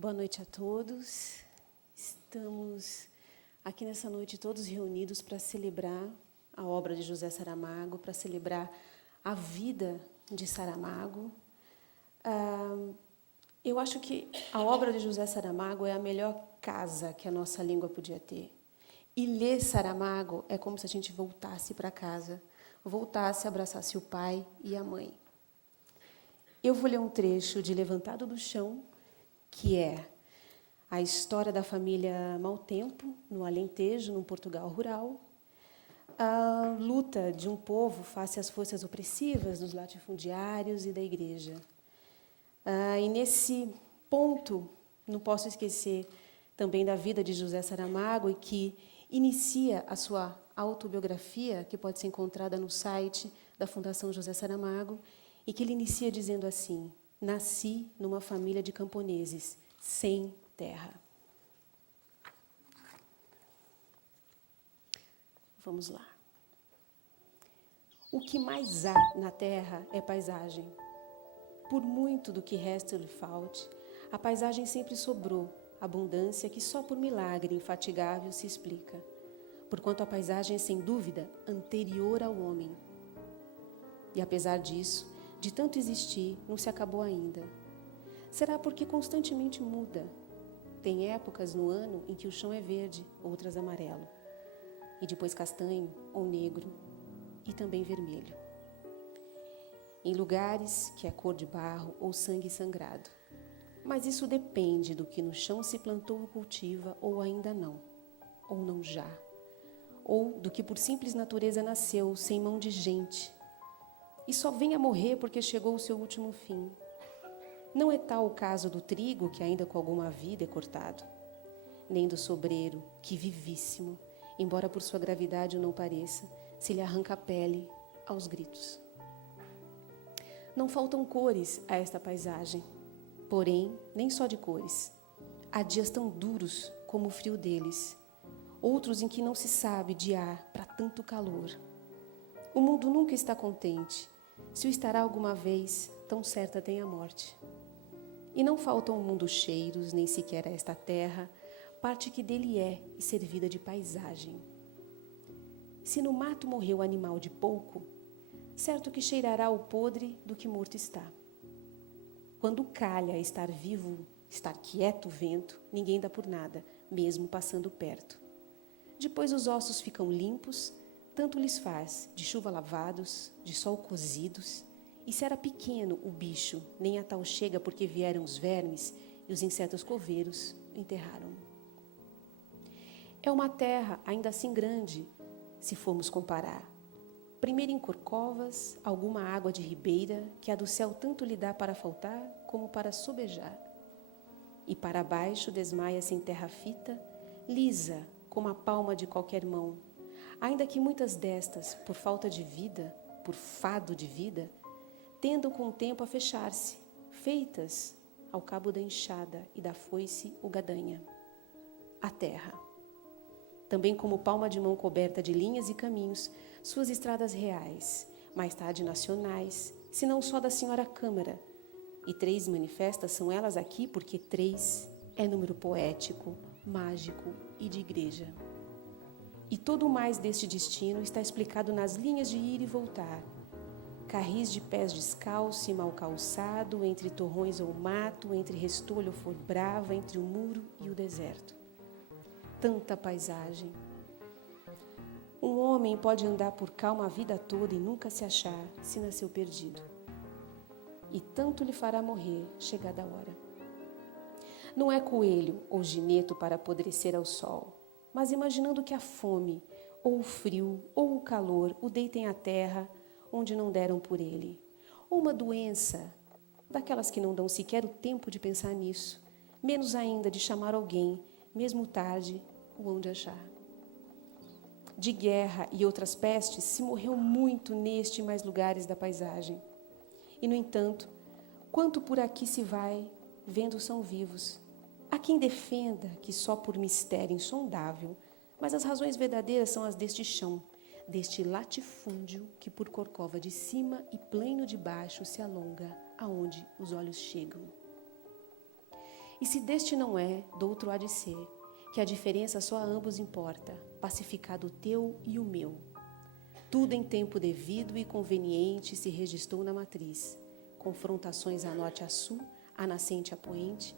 Boa noite a todos. Estamos aqui nessa noite todos reunidos para celebrar a obra de José Saramago, para celebrar a vida de Saramago. Eu acho que a obra de José Saramago é a melhor casa que a nossa língua podia ter. E ler Saramago é como se a gente voltasse para casa, voltasse, abraçasse o pai e a mãe. Eu vou ler um trecho de Levantado do Chão, que é a história da família Maltempo, no Alentejo, num Portugal rural, a luta de um povo face às forças opressivas dos latifundiários e da igreja. E nesse ponto, não posso esquecer também da vida de José Saramago, e que inicia a sua autobiografia, que pode ser encontrada no site da Fundação José Saramago, e que ele inicia dizendo assim: nasci numa família de camponeses, sem terra. Vamos lá. O que mais há na terra é paisagem. Por muito do que resta lhe falte, a paisagem sempre sobrou, abundância que só por milagre infatigável se explica, porquanto a paisagem é, sem dúvida, anterior ao homem. E apesar disso, de tanto existir, não se acabou ainda. Será porque constantemente muda. Tem épocas no ano em que o chão é verde, outras amarelo, e depois castanho ou negro, e também vermelho. Em lugares que é cor de barro ou sangue sangrado. Mas isso depende do que no chão se plantou ou cultiva, ou ainda não, ou não já, ou do que por simples natureza nasceu, sem mão de gente, e só vem a morrer porque chegou o seu último fim. Não é tal o caso do trigo, que ainda com alguma vida é cortado, nem do sobreiro, que vivíssimo, embora por sua gravidade não pareça, se lhe arranca a pele aos gritos. Não faltam cores a esta paisagem, porém, nem só de cores. Há dias tão duros como o frio deles, outros em que não se sabe de ar para tanto calor. O mundo nunca está contente, se o estará alguma vez, tão certa tem a morte. E não faltam ao mundo cheiros, nem sequer a esta terra, parte que dele é e servida de paisagem. Se no mato morreu o animal de pouco, certo que cheirará o podre do que morto está. Quando calha estar vivo, estar quieto o vento, ninguém dá por nada, mesmo passando perto. Depois os ossos ficam limpos, tanto lhes faz, de chuva lavados, de sol cozidos. E se era pequeno o bicho, nem a tal chega porque vieram os vermes e os insetos coveiros o enterraram. É uma terra ainda assim grande, se formos comparar. Primeiro em corcovas, alguma água de ribeira, que a do céu tanto lhe dá para faltar como para sobejar. E para baixo desmaia-se em terra fita, lisa como a palma de qualquer mão, ainda que muitas destas, por falta de vida, por fado de vida, tendam com o tempo a fechar-se, feitas ao cabo da enxada e da foice o gadanha. A terra. Também como palma de mão coberta de linhas e caminhos, suas estradas reais, mais tarde nacionais, se não só da senhora Câmara. E 3 manifestas são elas aqui porque 3 é número poético, mágico e de igreja. E todo o mais deste destino está explicado nas linhas de ir e voltar. Carris de pés descalço e mal calçado, entre torrões ou mato, entre restolho ou flor brava, entre o muro e o deserto. Tanta paisagem. Um homem pode andar por calma a vida toda e nunca se achar, se nasceu perdido. E tanto lhe fará morrer, chegada a hora. Não é coelho ou gineto para apodrecer ao sol, mas imaginando que a fome, ou o frio, ou o calor o deitem à terra, onde não deram por ele. Ou uma doença, daquelas que não dão sequer o tempo de pensar nisso, menos ainda de chamar alguém, mesmo tarde, o hão de achar. De guerra e outras pestes se morreu muito neste e mais lugares da paisagem. E, no entanto, quanto por aqui se vai, vendo são vivos. Há quem defenda que só por mistério insondável, mas as razões verdadeiras são as deste chão, deste latifúndio que por corcova de cima e pleno de baixo se alonga, aonde os olhos chegam. E se deste não é, doutro há de ser, que a diferença só a ambos importa, pacificado o teu e o meu. Tudo em tempo devido e conveniente se registrou na matriz, confrontações a norte a sul, a nascente a poente,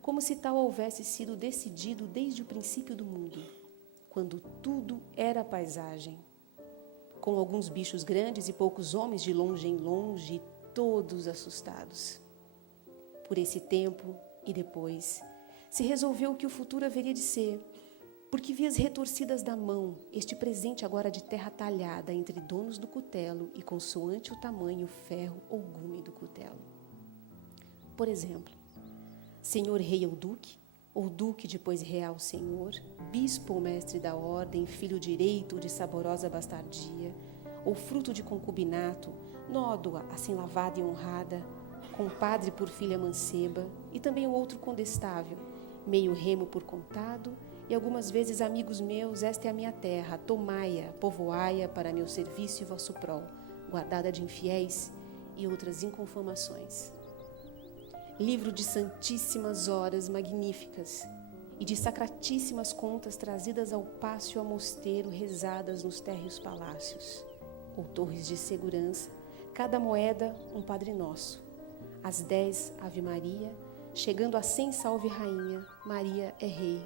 como se tal houvesse sido decidido desde o princípio do mundo, quando tudo era paisagem, com alguns bichos grandes e poucos homens de longe em longe, todos assustados. Por esse tempo e depois, se resolveu que o futuro haveria de ser, porque vias retorcidas da mão, este presente agora de terra talhada entre donos do cutelo e consoante o tamanho, ferro ou gume do cutelo. Por exemplo, senhor rei ou duque depois real senhor, bispo ou mestre da ordem, filho direito ou de saborosa bastardia, ou fruto de concubinato, nódoa assim lavada e honrada, compadre por filha manceba, e também o outro condestável, meio remo por contado, e algumas vezes amigos meus, esta é a minha terra, tomai-a, povoai-a para meu serviço e vosso prol, guardada de infiéis e outras inconformações. Livro de santíssimas horas magníficas e de sacratíssimas contas trazidas ao passo e ao mosteiro, rezadas nos térreos palácios, ou torres de segurança, cada moeda um Padre Nosso, as 10 Ave Maria, chegando a 100 Salve Rainha, Maria é Rei.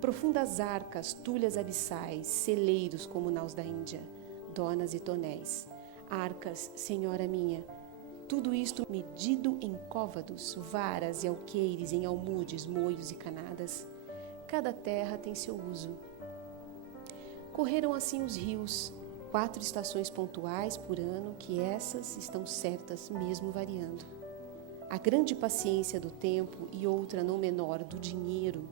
Profundas arcas, tulhas abissais, celeiros como naus da Índia, donas e tonéis, arcas, Senhora minha, tudo isto medido em côvados, varas e alqueires, em almudes, moios e canadas. Cada terra tem seu uso. Correram assim os rios, 4 estações pontuais por ano, que essas estão certas, mesmo variando. A grande paciência do tempo e outra não menor do dinheiro,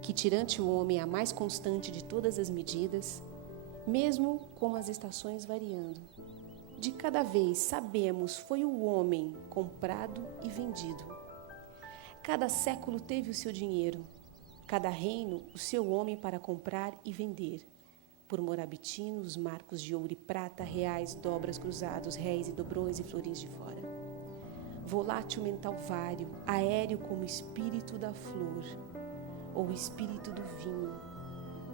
que tirante o homem é a mais constante de todas as medidas, mesmo com as estações variando. De cada vez sabemos foi o homem comprado e vendido. Cada século teve o seu dinheiro, cada reino o seu homem para comprar e vender. Por morabitinos, marcos de ouro e prata, reais, dobras, cruzados, réis e dobrões e florins de fora. Volátil mental vário, aéreo como espírito da flor, ou espírito do vinho.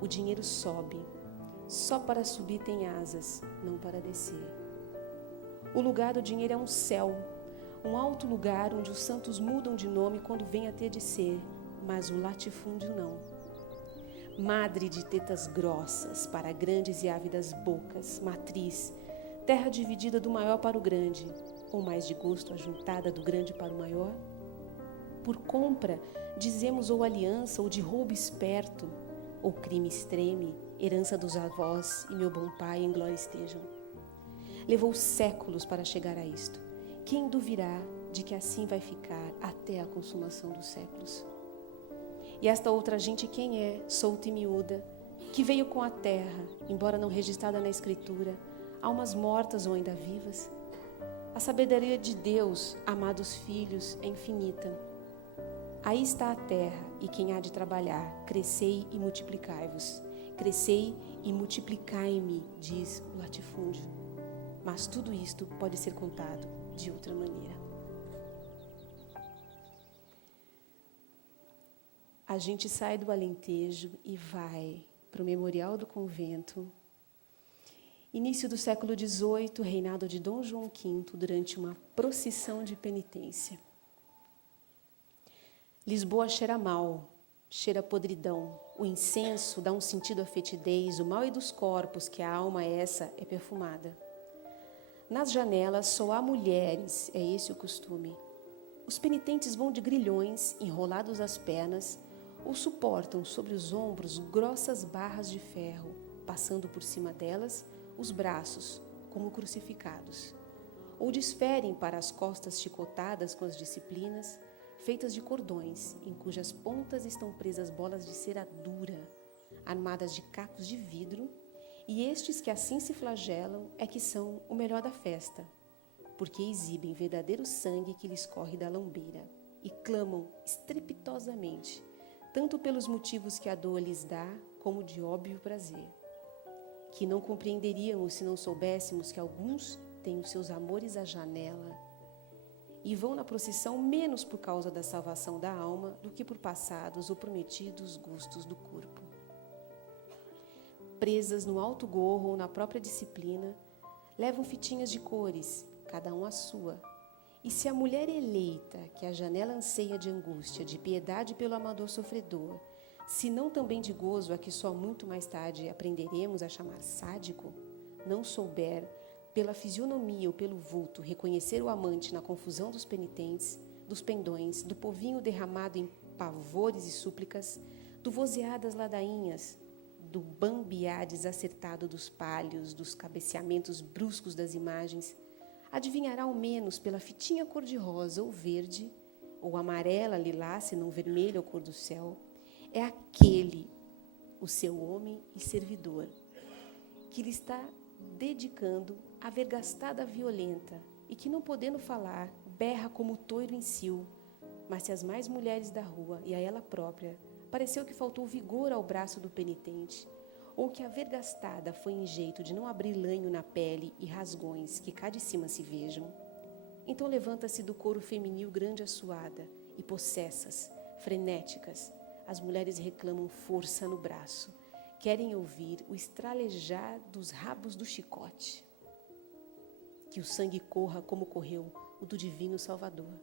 O dinheiro sobe, só para subir tem asas, não para descer. O lugar do dinheiro é um céu, um alto lugar onde os santos mudam de nome quando vem a ter de ser, mas o latifúndio não. Madre de tetas grossas para grandes e ávidas bocas, matriz, terra dividida do maior para o grande, ou mais de gosto ajuntada do grande para o maior? Por compra, dizemos ou aliança, ou de roubo esperto, ou crime extreme, herança dos avós e meu bom pai em glória estejam. Levou séculos para chegar a isto. Quem duvirá de que assim vai ficar até a consumação dos séculos? E esta outra gente quem é, solta e miúda, que veio com a terra, embora não registrada na Escritura, almas mortas ou ainda vivas? A sabedoria de Deus, amados filhos, é infinita. Aí está a terra, e quem há de trabalhar, crescei e multiplicai-vos. Crescei e multiplicai-me, diz o latifúndio. Mas tudo isto pode ser contado de outra maneira. A gente sai do Alentejo e vai para o Memorial do Convento. Início do século XVIII, reinado de Dom João V, durante uma procissão de penitência. Lisboa cheira mal, cheira podridão. O incenso dá um sentido à fetidez, o mal é dos corpos, que a alma essa é perfumada. Nas janelas só há mulheres, é esse o costume. Os penitentes vão de grilhões, enrolados às pernas, ou suportam sobre os ombros grossas barras de ferro, passando por cima delas os braços, como crucificados. Ou desferem para as costas chicotadas com as disciplinas, feitas de cordões, em cujas pontas estão presas bolas de cera dura, armadas de cacos de vidro, e estes que assim se flagelam é que são o melhor da festa, porque exibem verdadeiro sangue que lhes corre da lambeira, e clamam estrepitosamente, tanto pelos motivos que a dor lhes dá, como de óbvio prazer, que não compreenderíamos se não soubéssemos que alguns têm os seus amores à janela, e vão na procissão menos por causa da salvação da alma do que por passados ou prometidos gustos do corpo. Presas no alto gorro ou na própria disciplina, levam fitinhas de cores, cada um a sua. E se a mulher eleita, que a janela anseia de angústia, de piedade pelo amador sofredor, se não também de gozo a que só muito mais tarde aprenderemos a chamar sádico, não souber, pela fisionomia ou pelo vulto, reconhecer o amante na confusão dos penitentes, dos pendões, do povinho derramado em pavores e súplicas, do vozear das ladainhas, do bambear desacertado dos palhos, dos cabeceamentos bruscos das imagens, adivinhará ao menos pela fitinha cor-de-rosa ou verde, ou amarela, lilás, se não vermelha ou cor do céu, é aquele, o seu homem e servidor, que lhe está dedicando a vergastada violenta e que, não podendo falar, berra como toiro em cio. Mas se as mais mulheres da rua e a ela própria pareceu que faltou vigor ao braço do penitente, ou que a vergastada foi em jeito de não abrir lanho na pele e rasgões que cá de cima se vejam, então levanta-se do coro feminil grande assuada e possessas, frenéticas, as mulheres reclamam força no braço, querem ouvir o estralejar dos rabos do chicote. Que o sangue corra como correu o do divino Salvador,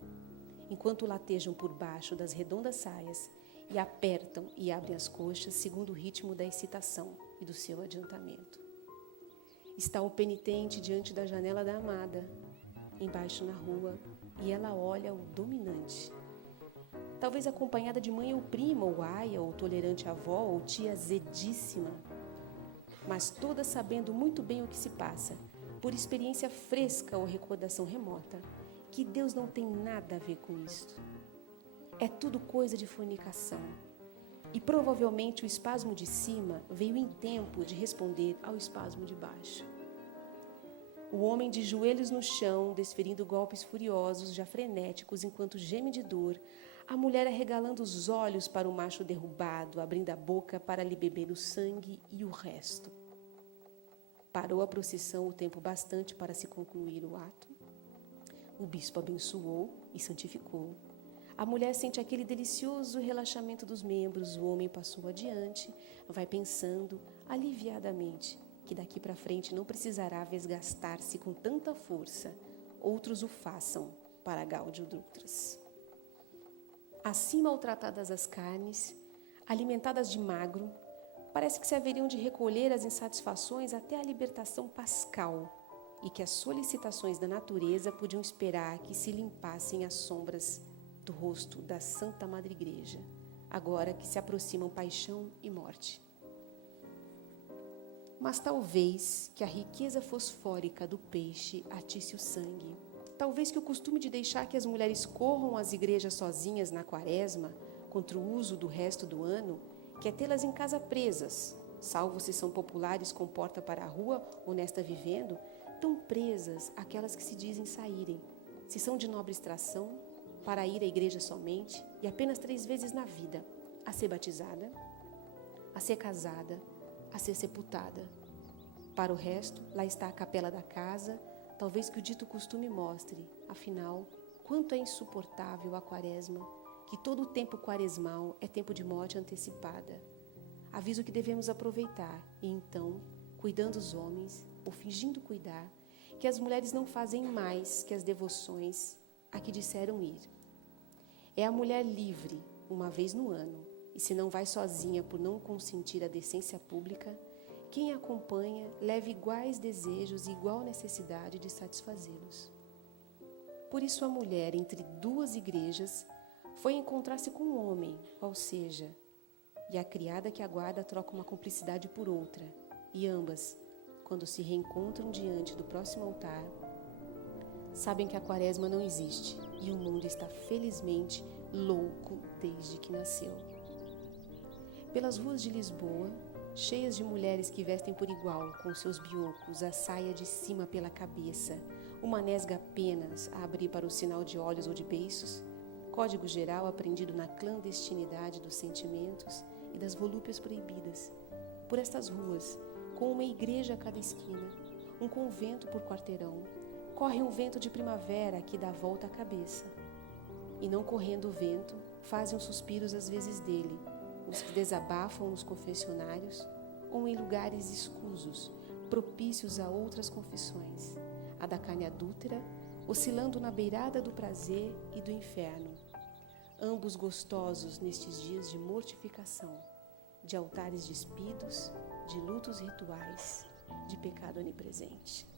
enquanto latejam por baixo das redondas saias e apertam e abrem as coxas segundo o ritmo da excitação e do seu adiantamento. Está o penitente diante da janela da amada, embaixo na rua, e ela olha o dominante. Talvez acompanhada de mãe ou prima, ou aia, ou tolerante avó, ou tia azedíssima, mas toda sabendo muito bem o que se passa, por experiência fresca ou recordação remota, que Deus não tem nada a ver com isto. É tudo coisa de fornicação. E provavelmente o espasmo de cima veio em tempo de responder ao espasmo de baixo. O homem de joelhos no chão, desferindo golpes furiosos, já frenéticos, enquanto geme de dor, a mulher arregalando os olhos para o macho derrubado, abrindo a boca para lhe beber o sangue e o resto. Parou a procissão o tempo bastante para se concluir o ato. O bispo abençoou e santificou. A mulher sente aquele delicioso relaxamento dos membros, o homem passou adiante, vai pensando aliviadamente que daqui para frente não precisará vesgastar-se com tanta força, outros o façam para gáudio d'outras. Assim maltratadas as carnes, alimentadas de magro, parece que se haveriam de recolher as insatisfações até a libertação pascal e que as solicitações da natureza podiam esperar que se limpassem as sombras do rosto da Santa Madre Igreja, agora que se aproximam paixão e morte. Mas talvez que a riqueza fosfórica do peixe atisse o sangue, talvez que o costume de deixar que as mulheres corram às igrejas sozinhas na quaresma, contra o uso do resto do ano, que é tê-las em casa presas, salvo se são populares com porta para a rua ou nesta vivendo, tão presas aquelas que se dizem saírem, se são de nobre extração, para ir à igreja somente e apenas 3 vezes na vida, a ser batizada, a ser casada, a ser sepultada. Para o resto, lá está a capela da casa, talvez que o dito costume mostre, afinal, quanto é insuportável a quaresma, que todo o tempo quaresmal é tempo de morte antecipada. Aviso que devemos aproveitar e então, cuidando os homens, ou fingindo cuidar, que as mulheres não fazem mais que as devoções a que disseram ir. É a mulher livre, uma vez no ano, e se não vai sozinha por não consentir a decência pública, quem a acompanha leva iguais desejos e igual necessidade de satisfazê-los. Por isso a mulher, entre 2 igrejas, foi encontrar-se com um homem, qual seja, e a criada que aguarda troca uma cumplicidade por outra, e ambas, quando se reencontram diante do próximo altar, sabem que a quaresma não existe e o mundo está felizmente louco desde que nasceu. Pelas ruas de Lisboa, cheias de mulheres que vestem por igual, com seus biocos, a saia de cima pela cabeça, uma nesga apenas a abrir para o sinal de olhos ou de beiços, código geral aprendido na clandestinidade dos sentimentos e das volúpias proibidas. Por estas ruas, com uma igreja a cada esquina, um convento por quarteirão, corre um vento de primavera que dá volta à cabeça. E não correndo o vento, fazem os suspiros às vezes dele, os que desabafam nos confessionários ou em lugares escusos, propícios a outras confissões, a da carne adúltera, oscilando na beirada do prazer e do inferno, ambos gostosos nestes dias de mortificação, de altares despidos, de lutos rituais, de pecado onipresente.